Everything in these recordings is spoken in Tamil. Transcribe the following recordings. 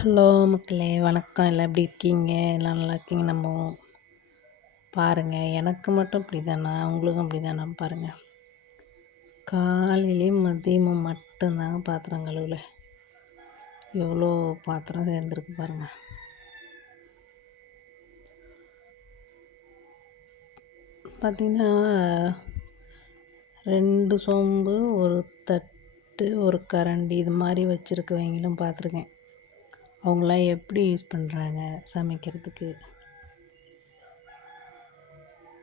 ஹலோ மக்களே வணக்கம். எல்லாம் எப்படி இருக்கீங்க? எல்லாம் நல்லா இருக்கீங்க? நம்ம பாருங்கள் எனக்கு மட்டும் இப்படி தானா உங்களுக்கும் அப்படி தானா பாருங்கள் காலையிலையும் மதியமும் மட்டும்தாங்க பாத்திரம் கழுவல. எவ்வளோ பாத்திரம் சேர்ந்துருக்கு பாருங்கள் பார்த்திங்கன்னா ரெண்டு சொம்பு ஒரு தட்டு ஒரு கரண்டி இது மாதிரி வச்சுருக்கவங்களும் பார்த்துருக்கேன் அவங்களாம் எப்படி யூஸ் பண்ணுறாங்க சமைக்கிறதுக்கு?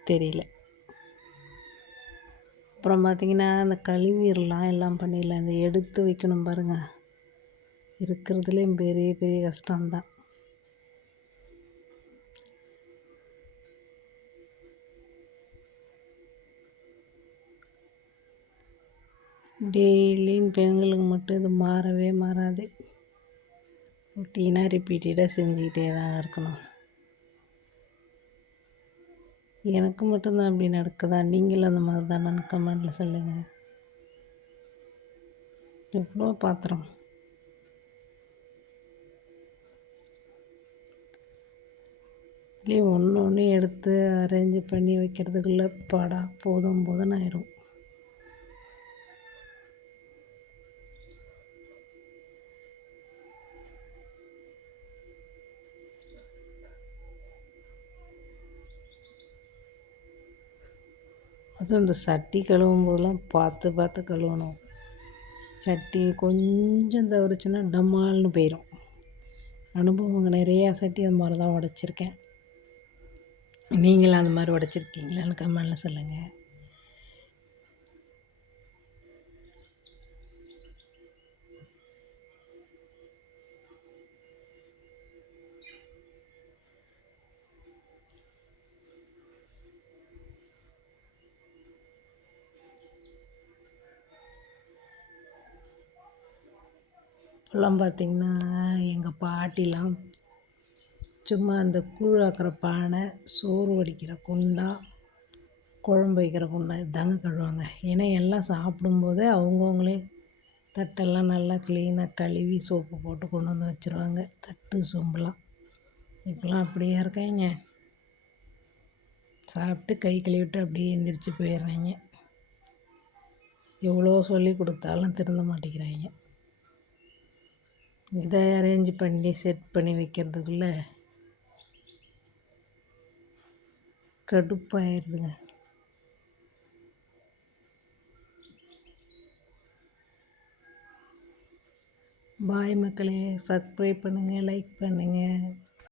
தெரியல. அப்புறம் பார்த்திங்கன்னா அந்த கழுவிடலாம் எல்லாம் பண்ணிடலாம். இந்த எடுத்து வைக்கணும் பாருங்கள் இருக்கிறதுலேயும் பெரிய பெரிய கஷ்டம்தான். டெய்லியும் பெண்களுக்கு மட்டும் இது மாறவே மாறாது. ரொட்டீனாக ரிப்பீட்டடாக செஞ்சுக்கிட்டே தான் இருக்கணும். எனக்கு மட்டும்தான் அப்படி நடக்குதா? நீங்களும் அந்த மாதிரி தான்? கமெண்டில் சொல்லுங்கள் எவ்வளோ பாத்திரம்? இதுலேயும் ஒன்று ஒன்று எடுத்து அரேஞ்ச் பண்ணி வைக்கிறதுக்குள்ளே படா போதும் போதும் ஆயிரும். அதுவும் இந்த சட்டி கழுவும் போதெல்லாம் பார்த்து பார்த்து கழுவணும். சட்டி கொஞ்சம் தவறுச்சுன்னா டம்மால்னு போயிடும் அனுபவம் நிறையா சட்டி அது மாதிரி தான் உடச்சிருக்கேன். நீங்களும் அந்த மாதிரி உடச்சிருக்கீங்களான்னு கமெண்டில் சொல்லுங்கள் அப்போல்லாம் பார்த்திங்கன்னா எங்கள் பாட்டிலாம் சும்மா அந்த கூழாக்கிற பானை சோறு வடிக்கிற குண்டா குழம்பு வைக்கிற குண்டா இதாங்க கழுவாங்க. ஏன்னா எல்லாம் சாப்பிடும்போதே அவங்கவுங்களே தட்டெல்லாம் நல்லா க்ளீனாக கழுவி சோப்பு போட்டு கொண்டு வந்து வச்சுருவாங்க. தட்டு சொம்புலாம். இப்போலாம் அப்படியே இருக்காங்க. சாப்பிட்டு கை கழுவிட்டு அப்படியே எந்திரிச்சு போயிடுறாங்க. எவ்வளோ சொல்லி கொடுத்தாலும் திருந்த மாட்டேங்கிறாங்க. இதை அரேஞ்ச் பண்ணி செட் பண்ணி வைக்கிறதுக்குள்ளே கடுப்பாயிருதுங்க. பாய் மக்களே சப்ஸ்கிரைப் பண்ணுங்கள் லைக் பண்ணுங்கள்